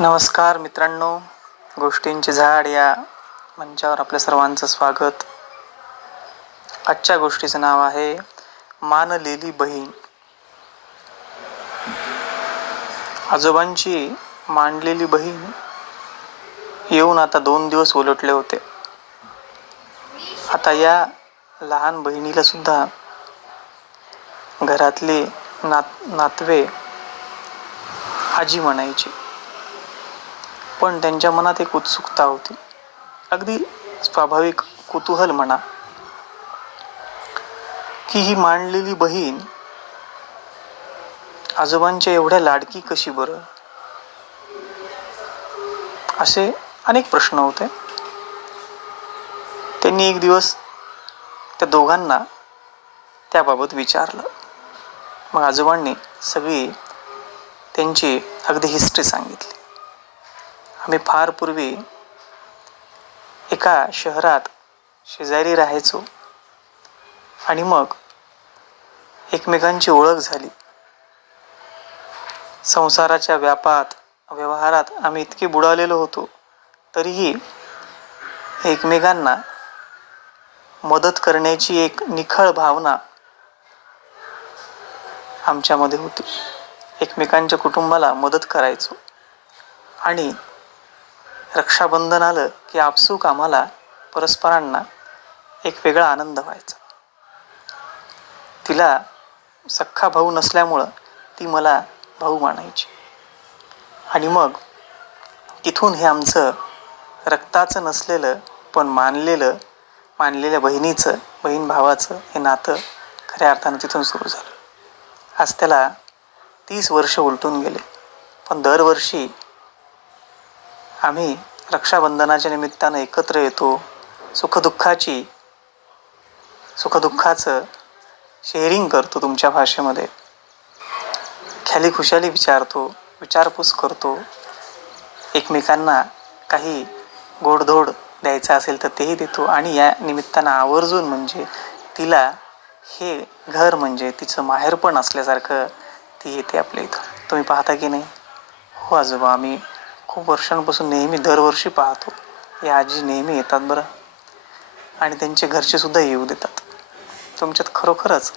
नमस्कार मित्रांनो गोष्टींचे झाड या मंचावर आपल्या सर्वांचं स्वागत. आजच्या गोष्टीचं नाव आहे मानलेली बहीण. आजोबांची मांडलेली बहीण येऊन आता दोन दिवस उलटले होते. आता या लहान बहिणीला सुद्धा घरातले नात नातवे आजी म्हणायची. पण त्यांच्या मनात एक उत्सुकता होती. अगदी स्वाभाविक कुतूहल म्हणा. की ही मांडलेली बहीण आजोबांच्या एवढ्या लाडकी कशी बरं? असे अनेक प्रश्न होते. त्यांनी एक दिवस त्या दोघांना त्याबाबत विचारलं. मग आजोबांनी सगळी त्यांची अगदी हिस्ट्री सांगितली. आम्ही फार पूर्वी एका शहरात शेजारी राहायचो. आणि मग एकमेकांची ओळख झाली. संसाराच्या व्यापात व्यवहारात आम्ही इतके बुडालेलो होतो तरीही एकमेकांना मदत करण्याची एक निखळ भावना आमच्यामध्ये होती. एकमेकांच्या कुटुंबाला मदत करायचो. आणि रक्षाबंधन आलं की आपसूक आम्हाला परस्परांना एक वेगळा आनंद व्हायचा. तिला सख्खा भाऊ नसल्यामुळं ती मला भाऊ मानायची. आणि मग तिथून हे आमचं रक्ताचं नसलेलं पण मानलेलं मानलेल्या बहिणीचं बहीण भावाचं हे नातं खऱ्या अर्थानं तिथून सुरू झालं. आज त्याला तीस वर्ष उलटून गेले. पण दरवर्षी आम्ही रक्षाबंधनाच्या निमित्तानं एकत्र येतो. सुखदुःखाची सुखदुःखाचं शेअरिंग करतो तुमच्या भाषेमध्ये. ख्याली खुशाली विचारतो विचारपूस करतो. एकमेकांना काही गोडधोड द्यायचं असेल तर तेही देतो आणि या निमित्तानं आवर्जून म्हणजे तिला हे घर म्हणजे तिचं माहेरपण असल्यासारखं ती येते आपल्या इथं. तुम्ही पाहता की नाही? हो आजोबा आम्ही खूप वर्षांपासून नेहमी दरवर्षी पाहतो. या आजी नेहमी येतात बरं. आणि त्यांचे घरचे सुद्धा येऊ देतात. तुमच्यात खरोखरच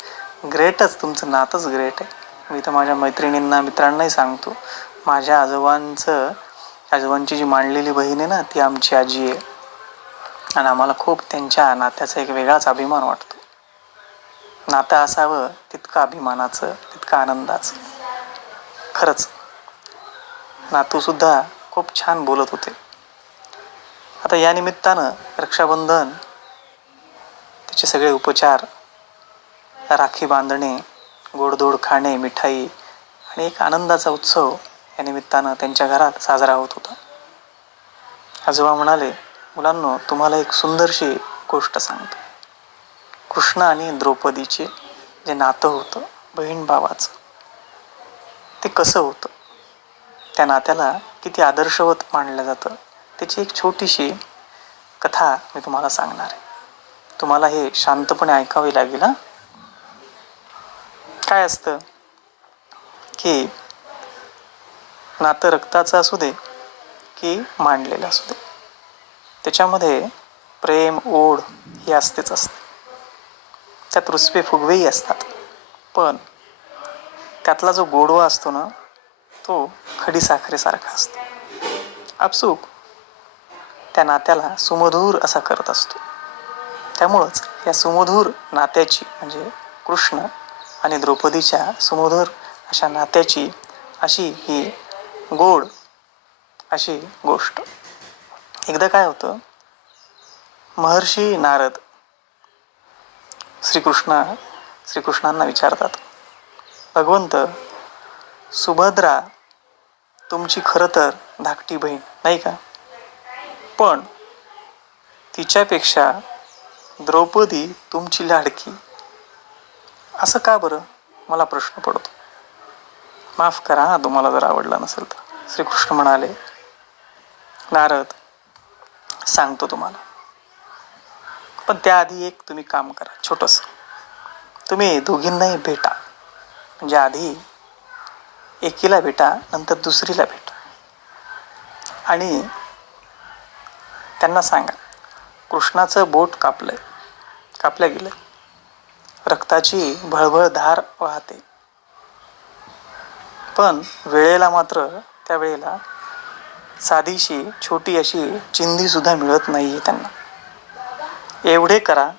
ग्रेटच तुमचं नातंच ग्रेट आहे. मी तर माझ्या मैत्रिणींना मित्रांनाही सांगतो माझ्या आजोबांचं आजोबांची जी मांडलेली बहीण आहे ना ती आमची आजी आहे. आणि आम्हाला खूप त्यांच्या नात्याचा एक वेगळाच अभिमान वाटतो. नातं असावं तितकं अभिमानाचं तितकं आनंदाचं. खरंच नातूसुद्धा खूप छान बोलत होते. आता या निमित्तानं रक्षाबंधन त्याचे सगळे उपचार राखी बांधणे गोडधोड खाणे मिठाई आणि एक आनंदाचा उत्सव या निमित्तानं त्यांच्या घरात साजरा होत होता. आजोबा म्हणाले मुलांनो तुम्हाला एक सुंदरशी गोष्ट सांगतो. कृष्ण आणि द्रौपदीचे जे नातं होतं बहीण भावाचं ते कसं होतं? त्या नात्याला किती आदर्शवत मानलं जातं त्याची एक छोटीशी कथा मी तुम्हाला सांगणार आहे. तुम्हाला हे शांतपणे ऐकावे लागेल हां? काय असतं की नातं रक्ताचं असू दे की मांडलेलं असू दे त्याच्यामध्ये प्रेम ओढ ही असतेच असते. त्यात रुसवे फुगवेही असतात. पण त्यातला जो गोडवा असतो ना तो खडी साखरेसारखा असतो. आपसूक त्या नात्याला सुमधूर असा करत असतो. त्यामुळंच या सुमधूर नात्याची म्हणजे कृष्ण आणि द्रौपदीच्या सुमधूर अशा नात्याची अशी ही गोड अशी गोष्ट. एकदा काय होतं महर्षी नारद श्रीकृष्ण श्रीकृष्णांना विचारतात भगवंत सुभद्रा तुमची खरं तर धाकटी बहीण नाही का? पण तिच्यापेक्षा द्रौपदी तुमची लाडकी. असं का बरं? मला प्रश्न पडतो. माफ करा हा तुम्हाला जर आवडला नसेल तर. श्रीकृष्ण म्हणाले नारद सांगतो तुम्हाला. पण त्याआधी एक तुम्ही काम करा छोटंसं. तुम्ही दोघींनाही भेटा. म्हणजे आधी एकीला भेटा नंतर दुसरीला भेटा. आणि त्यांना सांगा कृष्णाचं बोट कापलं कापलं गेलं रक्ताची भळभळ धार वाहते. पण वेळेला मात्र त्या वेळेला साधीशी छोटी अशी चिंधीसुद्धा मिळत नाही आहे त्यांना. एवढे करा.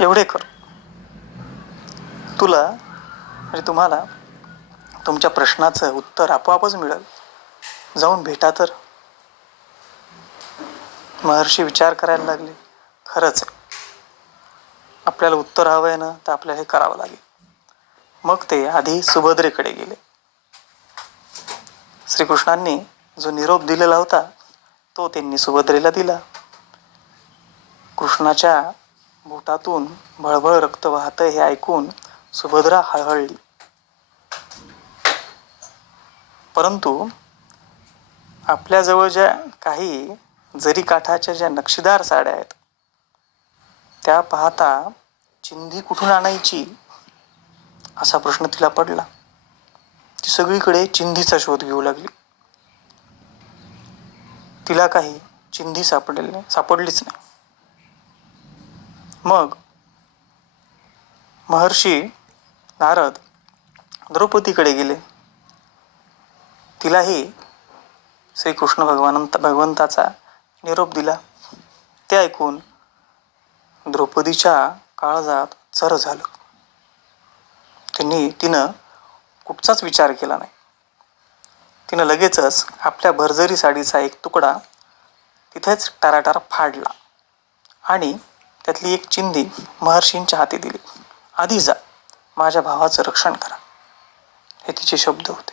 एवढे कर. तुला म्हणजे तुम्हाला तुमच्या प्रश्नाचं उत्तर आपोआपच मिळेल. जाऊन भेटा तर. महर्षी विचार करायला लागले. खरंच आहे. आपल्याला उत्तर हवं आहे ना तर आपल्याला हे करावं लागेल. मग ते आधी सुभद्रेकडे गेले. श्रीकृष्णांनी जो निरोप दिलेला होता तो त्यांनी सुभद्रेला दिला. कृष्णाच्या बोटातून भळभळ रक्त वाहतं हे ऐकून सुभद्रा हळहळली. परंतु आपल्याजवळ ज्या काही जरी काठाच्या ज्या नक्षीदार साड्या आहेत त्या पाहता चिंधी कुठून आणायची असा प्रश्न तिला पडला. ती सगळीकडे चिंधीचा शोध घेऊ लागली. तिला काही चिंधी सापडले नाही सापडलीच नाही. मग महर्षी नारद द्रौपदीकडे गेले. तिलाही श्रीकृष्ण भगवानंत भगवंताचा निरोप दिला. ते ऐकून द्रौपदीच्या काळजात चर झालं. त्यांनी तिनं कुठचाच विचार केला नाही. तिनं लगेचच आपल्या भरजरी साडीचा एक तुकडा तिथेच टाराटार फाडला आणि त्यातली एक चिंधी महर्षींच्या हाती दिली. आधी जा. माझ्या भावाचं रक्षण करा. हे तिचे शब्द होते.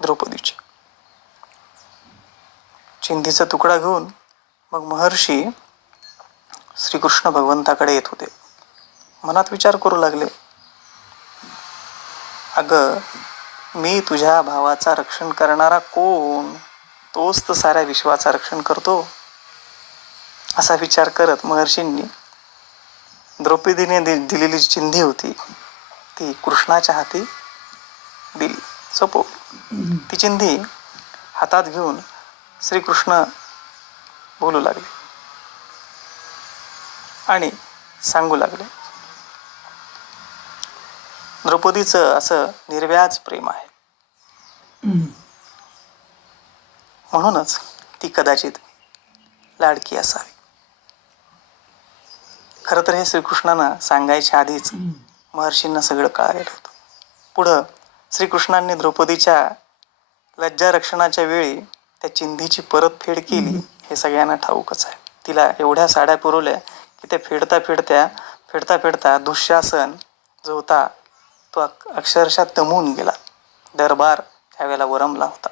द्रौपदीचे. चिंधीचा तुकडा घेऊन मग महर्षी श्रीकृष्ण भगवंताकडे येत होते. मनात विचार करू लागले. अगं मी तुझ्या भावाचा रक्षण करणारा कोण? तोच तर साऱ्या विश्वाचा रक्षण करतो. असा विचार करत महर्षींनी द्रौपदीने दि दिलेली चिंधी होती. ती कृष्णाच्या हाती दिली. सोपवली ती चिंधी हातात घेऊन श्रीकृष्ण बोलू लागले. आणि सांगू लागले. द्रौपदीचं असं निर्व्याज प्रेम आहे. म्हणूनच ती कदाचित लाडकी असावी. खरं तर हे श्रीकृष्णानं सांगायच्या आधीच महर्षींना सगळं कळालेलं होतं. पुढं श्रीकृष्णांनी द्रौपदीच्या लज्जा रक्षणाच्या वेळी त्या चिंधीची परतफेड केली. हे सगळ्यांना ठाऊकच आहे. तिला एवढ्या साड्या पुरवल्या की त्या फेडता फेडत्या फेडता फेडता दुःशासन जो होता तो अक- अक्षरशः दमून गेला. दरबार त्यावेळेला वरमला होता.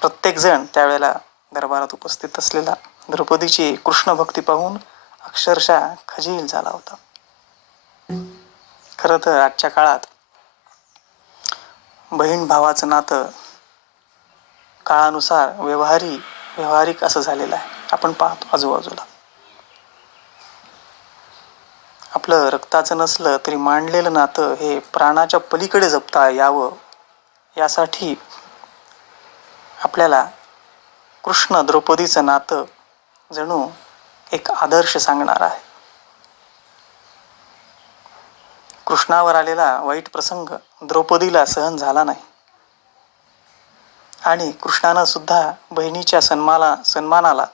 प्रत्येकजण त्यावेळेला दरबारात उपस्थित असलेला. द्रौपदीची कृष्ण भक्ती पाहून अक्षरशः खजील झाला होता. खरं तर आजच्या काळात बहीण भावाचं नातं काळानुसार व्यवहारी व्यवहारिक असं झालेलं आहे. आपण पाहतो आजूबाजूला. आपलं रक्ताचं नसलं तरी मांडलेलं नातं हे प्राणाच्या पलीकडे जपता यावं यासाठी आपल्याला कृष्ण द्रौपदीचं नातं जणू एक आदर्श सांगणार आहे. कृष्णावर आलेला वाईट प्रसंग द्रौपदीला सहन झाला नाही. आणि कृष्णानं सुद्धा बहिणीच्या सन्माला सन्मानाला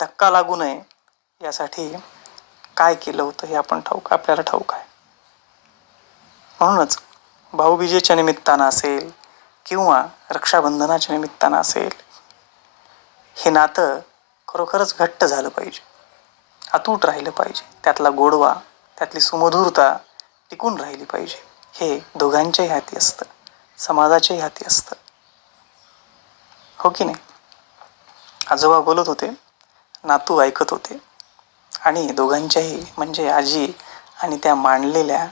धक्का लागू नये यासाठी काय केलं होतं हे आपण ठाऊक आपल्याला ठाऊक आहे. म्हणूनच भाऊबीजेच्या निमित्तानं असेल किंवा रक्षाबंधनाच्या निमित्तानं असेल हे नातं खरोखरच घट्ट झालं पाहिजे. अतूट राहिलं पाहिजे. त्यातला गोडवा त्यातली सुमधुरता टिकून राहिली पाहिजे. हे दोघांच्याही हाती असतं. समाजाच्याही हाती असतं. हो की नाही? आजोबा बोलत होते नातू ऐकत होते आणि दोघांच्याही म्हणजे आजी आणि त्या मांडलेल्या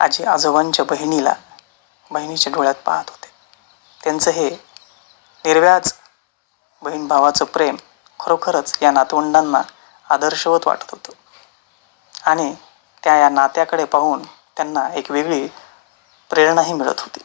आजी आजोबांच्या बहिणीला बहिणीच्या डोळ्यात पाहत होते. त्यांचं हे निर्व्याज बहीण भावाचं प्रेम खरोखरच या नातवंडांना आदर्शवत वाटत होतं. आणि त्या या नात्याकडे पाहून त्यांना एक वेगळी प्रेरणाही मिळत होती.